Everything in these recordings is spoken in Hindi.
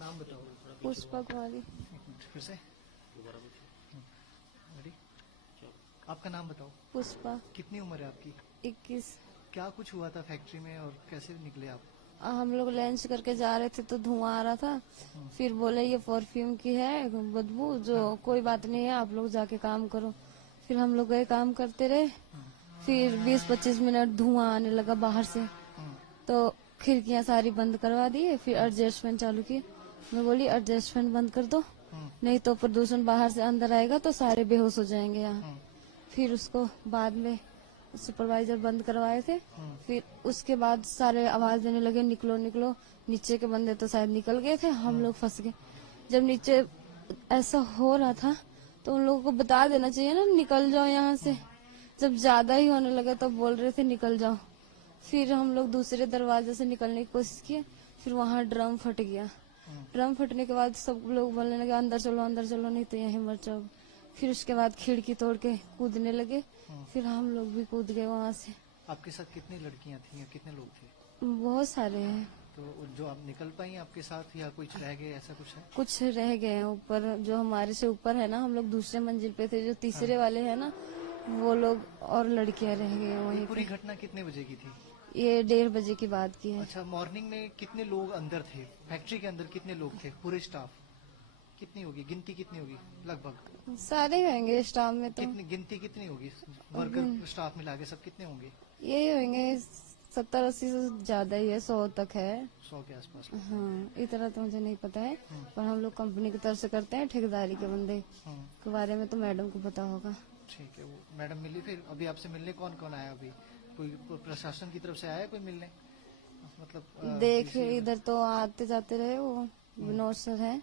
नाम बताओ। पुष्पा कुमारी। एक मिनट फिर से। रेडी? आपका नाम बताओ। पुष्पा। कितनी उम्र है आपकी? 21। क्या कुछ हुआ था फैक्ट्री में और कैसे निकले आप? हम लोग लंच करके जा रहे थे तो धुआं आ रहा था। फिर बोले ये परफ्यूम की है बदबू, जो कोई बात नहीं है, आप लोग जाके काम करो। फिर हम लोग गए, काम करते रहे। फिर 20-25 मिनट धुआं आने लगा बाहर से, तो खिड़कियां सारी बंद करवा दिए। फिर एडजस्टमेंट चालू किए। मैं बोली एडजस्टमेंट बंद कर दो, नहीं तो प्रदूषण बाहर से अंदर आएगा तो सारे बेहोश हो जाएंगे यहाँ। फिर उसको बाद में सुपरवाइजर बंद करवाए थे। फिर उसके बाद सारे आवाज देने लगे निकलो निकलो। नीचे के बंदे तो शायद निकल गए थे, हम लोग फंस गए। जब नीचे ऐसा हो रहा था तो उन लोगों को बता देना चाहिए ना, निकल जाओ यहाँ से। जब ज्यादा ही होने लगा तो बोल रहे थे निकल जाओ। फिर हम लोग दूसरे दरवाजे से निकलने की कोशिश किए। फिर वहाँ ड्रम फट गया। ड्रम फटने के बाद सब लोग बोलने लगे अंदर चलो नहीं तो यहीं मर जाओगे। फिर उसके बाद खिड़की तोड़ के कूदने लगे। फिर हम लोग भी कूद गए वहाँ से। आपके साथ कितनी लड़कियां थी या कितने लोग थे? बहुत सारे हैं। तो जो आप निकल पाई आपके साथ या कुछ रह गए, ऐसा कुछ है? कुछ रह गए हैं ऊपर, जो हमारे से ऊपर है ना, हम लोग दूसरे मंजिल पे थे। जो तीसरे वाले है ना, वो लोग और लड़कियां रह गई हैं वहीं पूरी पे। घटना कितने बजे की थी? ये 1:30 बजे की बात की है। अच्छा, मॉर्निंग में कितने लोग अंदर थे? फैक्ट्री के अंदर कितने लोग थे? पूरे स्टाफ कितनी होगी, गिनती कितनी होगी लगभग? सारे होंगे स्टाफ में तो। कितनी गिनती कितनी होगी? वर्कर स्टाफ मिला के सब कितने होंगे? ये होंगे 70-80 से ज्यादा ही है, 100 तक है। 100 के आसपास। हाँ, इतना तो मुझे नहीं पता है, पर हम लोग कंपनी की तरफ से करते हैं। ठेकेदारी के बंदे के बारे में तो मैडम को पता होगा। ठीक है, वो मैडम मिली फिर? अभी आपसे मिलने कौन कौन आया? अभी कोई प्रशासन की तरफ से आया कोई मिलने? मतलब देख इधर तो आते जाते रहे, वो विनोद सर है,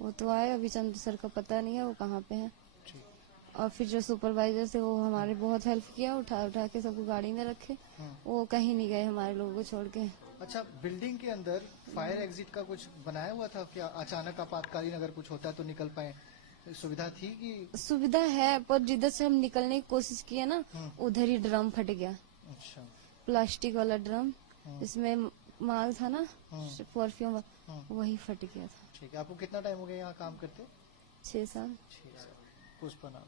वो तो आए। अभी चंद्र सर का पता नहीं है वो कहाँ पे है। ठीक। और फिर जो सुपरवाइजर थे वो हमारी बहुत हेल्प किया, उठा उठा के सबको गाड़ी में रखे। वो कहीं नहीं गए हमारे लोगों को छोड़ के। अच्छा, बिल्डिंग के अंदर फायर एग्जिट का कुछ बनाया हुआ था क्या? अचानक आपातकालीन अगर कुछ होता है तो निकल पाए, सुविधा थी कि? सुविधा है, पर जिधर से हम निकलने की कोशिश किए ना, उधर ही ड्रम फट गया। अच्छा। प्लास्टिक वाला ड्रम, इसमें माल था ना, परफ्यूम, वही फट गया था। ठीक है, आपको कितना टाइम हो गया यहाँ काम करते? 6 साल। 6 साल। पुष्पा नाम?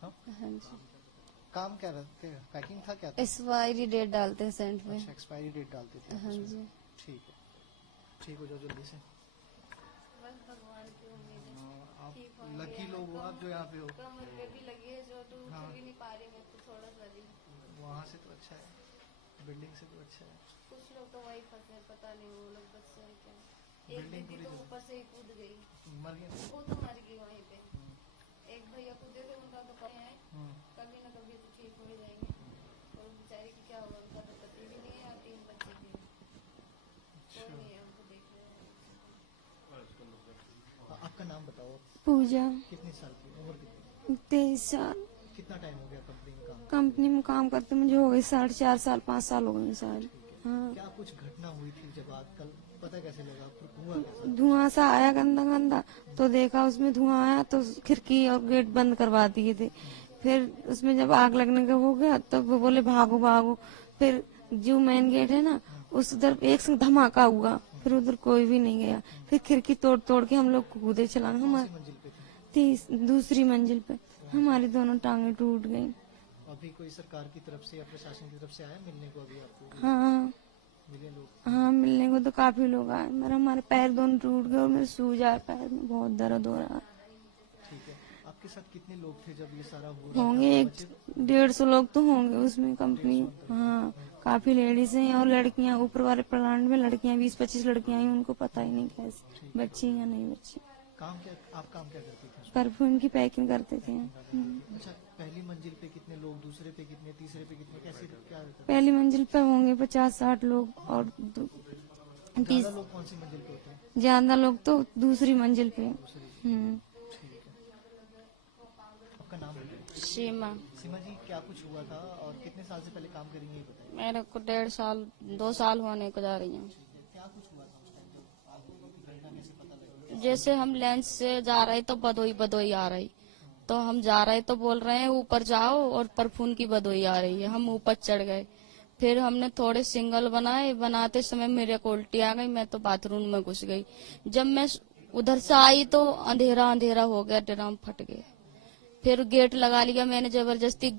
हाँ? हाँ जी। काम क्या रहते? पैकिंग था क्या था? एक्सपायरी डेट डालते हैं सेंट में। अच्छा, एक्सपायरी डेट डालते थे आप हाँ उसमें। जी। ठीक है, ठीक हो जाओ जल्दी से। भगवान की उम्मीद है। आप लकी लोग हो आप जो यहाँ पे हो। कमर पे भी लगी है, जो तो हाँ। उठ भी नहीं पा रही मैं तो, थोड़ा सा भी। वहाँ से तो अच्छा है, बिल्डिंग से तो अच्छा है। कुछ लोग तो वही फंसे, पता नहीं वो लोग बच्चे हैं क्या। एक बिल्डिंग दीदी पूरी तो जगह ऊपर से ही कूद गई, मर गए। वो तो मर गई वहीं पे। एक भैया कूदे थे, उनका तो पता है कभी न कभी तो ठीक हो ही जाएंगे। और बेचारी की क्या होगा, उनका तो पति भी नहीं है और 3 बच्चे भी हैं। कोई नहीं है उनको देखने वाला। आपका नाम बताओ। पूजा। कितने साल की उम्र? कितनी? 23 साल। कितना टाइम हो गया कंपनी में काम? कंपनी में काम करते मुझे हो गए 4.5 साल 5 साल हो गए शायद। हाँ। क्या कुछ घटना हुई थी जब आज कल? पता कैसे लगा? हुआ कैसे? धुआं सा आया गंदा गंदा, तो देखा उसमें धुआं आया तो खिड़की और गेट बंद करवा दिए थे। फिर उसमें जब आग लगने का हो गया तो वो बोले भागो भागो। फिर जो मेन गेट है ना, उस उधर एक संग धमाका हुआ, फिर उधर कोई भी नहीं गया। फिर खिड़की तोड़ तोड़ के हम लोग कूदे चलाना। हमारे मंजिल पे थे? दूसरी मंजिल पे हमारी दोनों टांगे टूट गई। अभी कोई सरकार की तरफ से या प्रशासन की तरफ से आया मिलने को अभी आपको? हाँ मिले लोग? हाँ, मिलने को तो काफी लोग आए। हमारे पैर दोनों टूट गए और मेरे सूज आए, पैर में बहुत दर्द हो रहा है। ठीक है, आपके साथ कितने लोग थे जब ये सारा हो रहा होंगे था? 150 लोग तो होंगे उसमें कंपनी। हाँ, काफी लेडीज हैं और लड़कियां। ऊपर वाले प्लांट में लड़कियां 20-25 लड़कियां हैं, उनको पता ही नहीं कैसे बच्ची या नहीं बच्ची। काम क्या, आप काम क्या करते थे? परफ्यूम की पैकिंग करते थे। अच्छा, पहली मंजिल पे कितने लोग, दूसरे पे कितने, तीसरे पे कितने, कैसे क्या रहता था? पहली मंजिल पे होंगे 50-60 लोग और ज्यादा लोग कौन सी मंजिल पे होते हैं? ज्यादा लोग तो दूसरी मंजिल पे। ठीक है। आपका नाम बताइए। सीमा। सीमा जी, क्या कुछ हुआ था और कितने साल से पहले काम करेंगे ये बताइए। मेरे को 1.5 साल 2 साल होने को जा रही हूँ। क्या कुछ हुआ था उस टाइम जब आग लगी थी? घटना कैसे पता लगा? जैसे हम लंच से जा रहे तो बदोई बदोई आ रही, तो हम जा रहे तो बोल रहे हैं ऊपर जाओ, और परफ्यूम की बदोई आ रही है। हम ऊपर चढ़ गए, फिर हमने थोड़े सिंगल बनाए, बनाते समय मेरे को उल्टी आ गई, मैं तो बाथरूम में घुस गई। जब मैं उधर से आई तो अंधेरा अंधेरा हो गया, ड्रम फट गए। फिर गेट लगा लिया मैंने, जबरदस्ती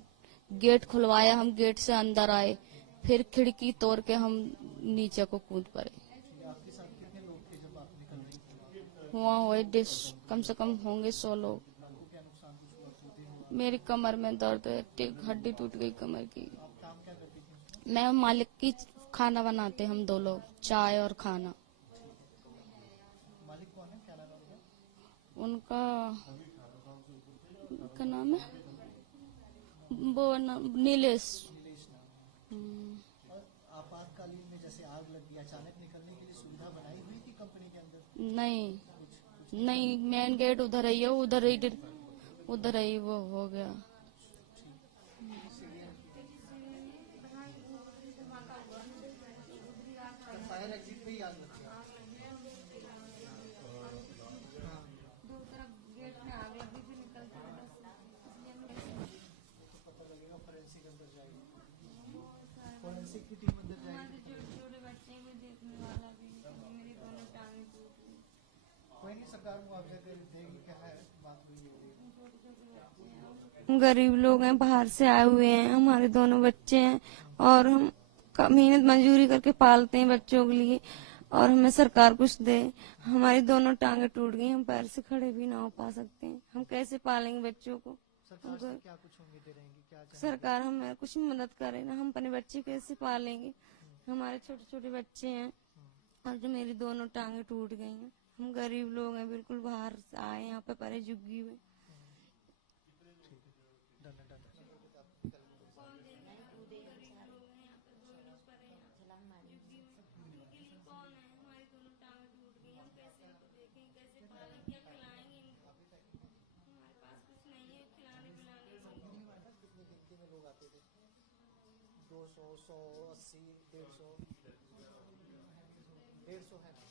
गेट खुलवाया, हम गेट से अंदर आए, फिर खिड़की तोड़ के हम नीचे को कूद पड़े। आपके साथ कितने लोग थे जब आप निकल रही थी? हुआ हुए कम से कम होंगे 100 लोग। आपको क्या नुकसान कुछ हुआ? टूटे हुआ? मेरी कमर में दर्द है, हड्डी टूट गई कमर की। आप काम क्या करती थी उसमें? मैं मालिक की खाना बनाते, हम 2 लोग, चाय और खाना। मालिक कौन है, क्या नाम है उनका? उनका क्या नाम है, नीलेश। नीलेश नाम। हम्म, और आपातकालीन में जैसे आग लग गई, अचानक निकलने के लिए सुविधा बनाई हुई थी कंपनी के अंदर? नहीं नहीं, मेन गेट उधर ही है, उधर ही वो हो गया। फायर एग्जिट पे ही आग लग गया? दो तरफ गेट में आग लगी थी, निकलते पता लगेगा, फोरेंसिक अंदर जाएगी, फोरेंसिक की टीम अंदर जाएगी। छोटे छोटे बच्चे भी देखने वाला भी, मेरी दोनों टांगे टूट गई। कोई नहीं, सरकार मुआवजा देगी, क्या है बात हुई है। गरीब लोग हैं, बाहर से आए हुए हैं, हमारे दोनों बच्चे हैं और हम मेहनत मजदूरी करके पालते हैं बच्चों के लिए, और हमें सरकार कुछ दे। हमारी दोनों टांगे टूट गई, हम पैर से खड़े भी ना हो पा सकते हैं, हम कैसे पालेंगे बच्चों को? सरकार से क्या कुछ उम्मीदें रहेंगी, क्या चाहेंगे? सरकार हमें कुछ मदद करे ना, हम अपने बच्चे कैसे पालेंगे? हमारे छोटे छोटे बच्चे हैं और जो मेरी दोनों टांगे टूट गई हैं। हम गरीब लोग हैं, बिल्कुल बाहर से आए यहाँ पे परे झुग्गी में। कितनी गिनती में लोग आते थे? 200, 100, 80, 150? 150 है।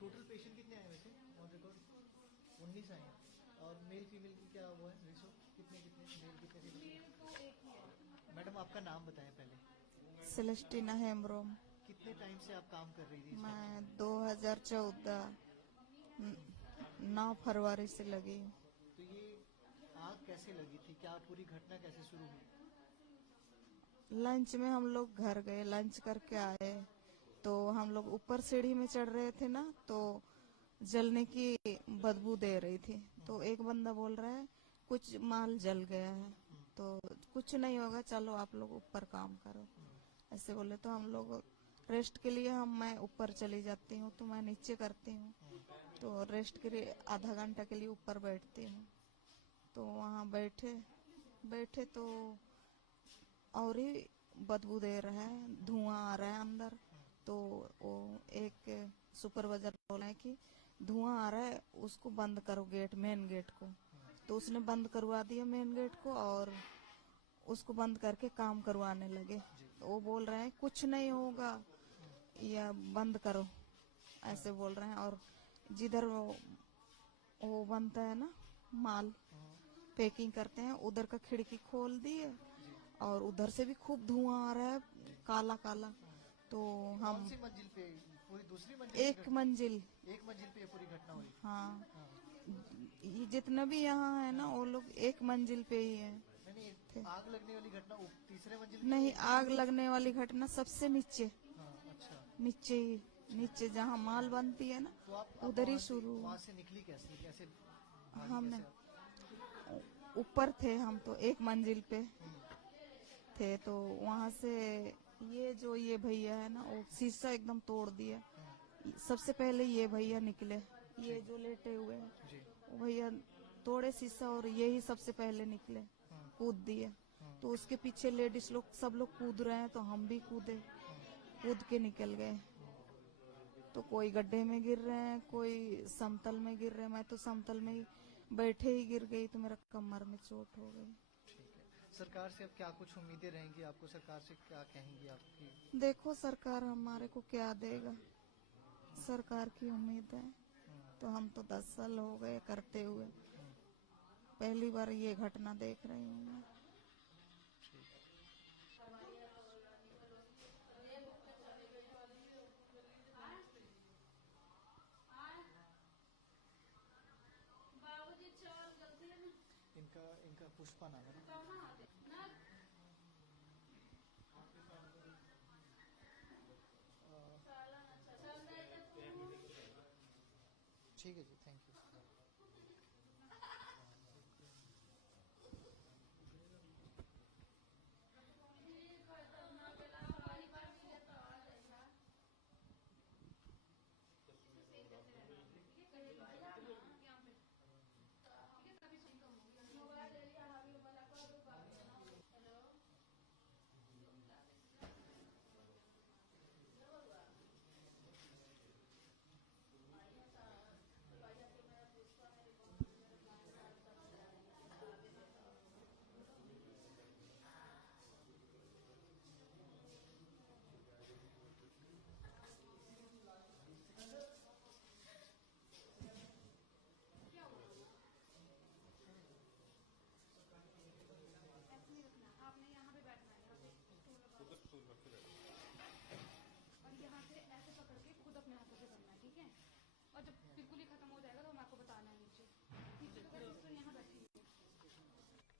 टोटल पेशेंट कितने आए हुए थे ऑन रिकॉर्ड? 19 आए हैं। और मेल फीमेल की क्या हुआ है रेशो? कितने कितने मेल, कितने फीमेल? मैडम आपका नाम बताएं पहले। सेलेस्टिना हेम्ब्रोम। कितने टाइम से आप काम कर रही थी? मैं 2014 9 फरवरी से लगी। तो ये आग कैसे लगी थी, क्या पूरी घटना कैसे शुरू हुई? लंच में हम लोग घर गए, लंच करके आए तो हम लोग ऊपर सीढ़ी में चढ़ रहे थे ना, तो जलने की बदबू दे रही थी। तो एक बंदा बोल रहा है कुछ माल जल गया है, तो कुछ नहीं होगा, चलो आप लोग ऊपर काम करो, ऐसे बोले। तो हम लोग रेस्ट के लिए मैं ऊपर चली जाती हूँ, तो मैं नीचे करती हूँ, तो रेस्ट के लिए आधा घंटा के लिए ऊपर बैठती हूँ। तो वहाँ बैठे बैठे तो और ही बदबू दे रहा है, धुआं आ रहा है अंदर। तो वो एक सुपरवाइजर बोला है कि धुआं आ रहा है, उसको बंद करो गेट, मेन गेट को। तो उसने बंद करवा दिया मेन गेट को, और उसको बंद करके काम करवाने लगे। तो वो बोल रहे हैं कुछ नहीं होगा, या बंद करो, ऐसे बोल रहे हैं। और जिधर वो वो बनता है ना माल, पैकिंग करते हैं, उधर का खिड़की खोल दी है और उधर से भी खूब धुआं आ रहा है, काला काला। तो हम कौन सी मंजिल पे? पूरी दूसरी मंजिल? एक मंजिल, एक मंजिल पे ये पूरी घटना हुई? हाँ, हाँ। ये जितना भी यहाँ है ना वो लोग एक मंजिल पे ही है। नहीं, आग लगने वाली घटना तीसरे मंजिल पे? नहीं, आग लगने वाली घटना सबसे नीचे, हाँ, अच्छा। नीचे ही, नीचे जहाँ माल बनती है ना तो आप उधर ही शुरू। वहाँ से निकली कैसे? कैसे भागी हमने कैसे आप? ऊपर थे हम, तो एक मंजिल पे थे, तो वहां से ये भैया है ना वो शीशा एकदम तोड़ दिया। सबसे पहले ये भैया निकले, ये जो लेटे हुए हैं जी। वो भैया तोड़े शीशा और यही सबसे पहले निकले, कूद दिए। तो उसके पीछे लेडीज लोग सब लोग कूद रहे हैं, तो हम भी कूदे, कूद के निकल गए। तो कोई गड्ढे में गिर रहे हैं, कोई समतल में गिर रहे हैं। मैं तो समतल में ही बैठे ही गिर गई, तो मेरा कमर में चोट हो गई। ठीक है। सरकार से अब क्या कुछ उम्मीदें रहेंगी आपको? सरकार से क्या कहेंगी आपकी? देखो सरकार हमारे को क्या देगा, सरकार की उम्मीद है। तो हम तो 10 साल हो गए करते हुए, पहली बार ये घटना देख रही हूँ मैं। इनका इनका पुष्पा नाम है ना? ठीक है जी, थैंक यू।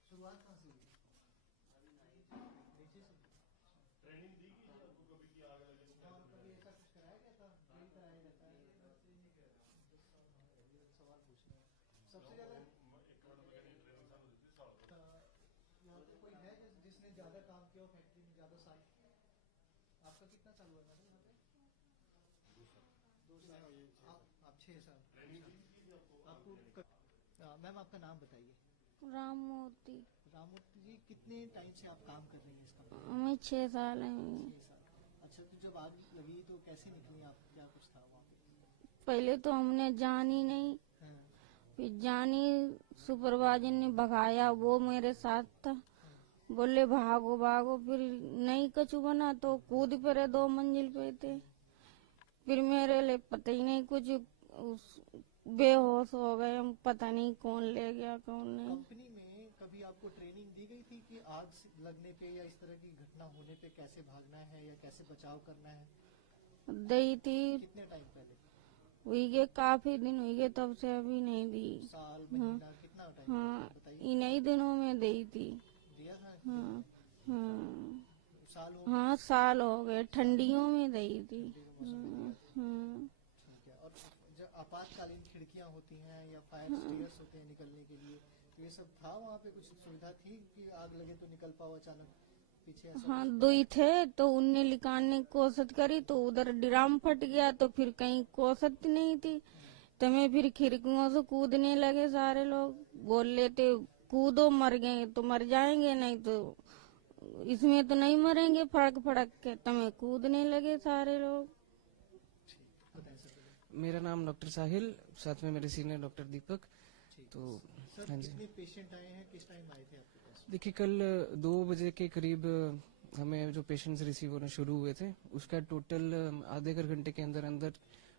शुरुआत कहाँ से हुई? नीचे से ट्रेनिंग दी गई है आपको कभी की आग लगे? हाँ, कभी ऐसा कुछ कराया गया था? यही कराया जाता है। सवाल पूछना है सबसे ज्यादा। यहाँ पे कोई है जिसने ज्यादा काम किया हो फैक्ट्री में, ज्यादा साल? आपका कितना साल हुआ मैडम यहाँ पे? 2 साल। आप 6 साल। आपको मैम आपका नाम बताइए। राममूर्ति। राममूर्ति जी, कितने टाइम से आप काम कर रही हैं इसका? हमें 6 साल है। 6 साल। अच्छा, तो जब आग लगी तो कैसे निकली आप? क्या कुछ था वहाँ पे? पहले तो हमने जानी नहीं, हाँ, फिर जानी, सुपरवाइजर ने भगाया, वो मेरे साथ था, बोले भागो भागो, फिर नहीं कछु बना तो कूद पड़े, 2 मंजिल पे थे। फिर मेरे लिए पता ही नहीं कुछ, बेहोश हो गए हम, पता नहीं कौन ले गया कौन नहीं। कंपनी में कभी आपको ट्रेनिंग दी गई थी कि आग लगने पे या इस तरह की घटना होने पे कैसे भागना है या कैसे बचाव करना है? दी थी, कितने टाइम पहले? हुई गए काफी दिन हुई गए, तब से अभी नहीं दी। साल, महीना, कितना टाइम हाँ, बताइए। इन्हीं दिनों में दी थी। दिया था? हाँ हाँ साल हो? हाँ, साल हो गए, ठंडियों में दी थी। हाँ। ठीक है। और जो आपातकालीन खिड़कियां होती हैं या फायर स्टेयर्स होते हैं निकलने के लिए, तो ये सब था वहाँ पे? कुछ सुविधा थी कि आग लगे तो निकल पाओ अचानक? पीछे ऐसा हाँ, 2 थे, तो उनने निकालने की कोशिश करी तो उधर ड्राम फट गया, तो फिर कहीं कोशिश नहीं थी, तो मैं फिर खिड़कियों से कूदने लगे। सारे लोग बोल लेते कूदो, मर गए तो मर जाएंगे, नहीं तो इसमें तो नहीं मरेंगे फड़क फड़क के, तो मैं कूदने लगे सारे लोग। बताएं सर। मेरा नाम डॉक्टर साहिल, साथ में मेरे सीनियर डॉक्टर दीपक। तो सर, हाँ जी, कितने पेशेंट आए हैं? किस टाइम आए थे आपके पास? देखिए कल 2 बजे के करीब हमें जो पेशेंट्स रिसीव होने शुरू हुए थे, उसका टोटल आधे घंटे के अंदर अंदर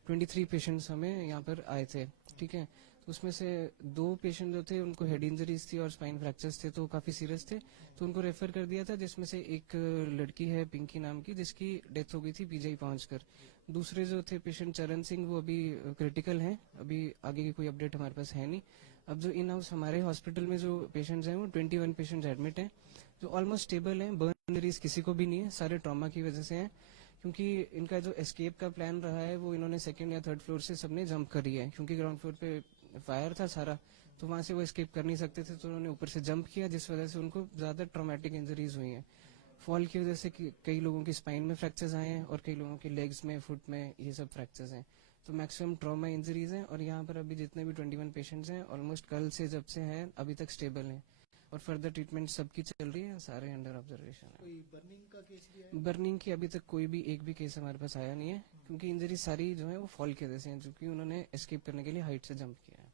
23 पेशेंट्स हमें यहाँ पर आए थे। ठीक है, उसमें से 2 पेशेंट जो थे उनको हेड इंजरीज थी और स्पाइन फ्रैक्चर्स थे, तो काफी सीरियस थे, तो उनको रेफर कर दिया था, जिसमें से एक लड़की है पिंकी नाम की जिसकी डेथ हो गई थी पीजीआई पहुंचकर। दूसरे जो थे पेशेंट चरण सिंह वो अभी क्रिटिकल हैं, अभी आगे की कोई अपडेट हमारे पास है नहीं। अब जो इन हाउस हमारे हॉस्पिटल में जो पेशेंट्स हैं वो 21 पेशेंट्स एडमिट हैं, जो ऑलमोस्ट स्टेबल हैं, बर्न इंजरीज किसी को भी नहीं है, सारे ट्रॉमा की वजह से हैं, क्योंकि इनका जो एस्केप का प्लान रहा है वो इन्होंने 2nd या 3rd फ्लोर से सबने जंप करी है, क्योंकि ग्राउंड फ्लोर पे फायर था सारा, तो वहां से वो एस्केप कर नहीं सकते थे, तो उन्होंने ऊपर से जंप किया, जिस वजह से उनको ज्यादा ट्रॉमेटिक इंजरीज हुई हैं। फॉल की वजह से कई लोगों की स्पाइन में फ्रैक्चर्स आए हैं और कई लोगों के लेग्स में, फुट में, ये सब फ्रैक्चर्स हैं, तो मैक्सिमम ट्रॉमा इंजरीज हैं। और यहाँ पर अभी जितने भी 21 पेशेंट्स हैं ऑलमोस्ट कल से जब से हैं अभी तक स्टेबल हैं, और फर्दर ट्रीटमेंट सबकी चल रही है, सारे अंडर ऑब्जर्वेशन है। कोई बर्निंग का केस भी है? बर्निंग की अभी तक कोई भी एक भी केस हमारे पास आया नहीं है, क्योंकि इंजरी सारी जो है वो फॉल की वजह से हैं, क्योंकि उन्होंने एस्केप करने के लिए हाइट से जंप किया है।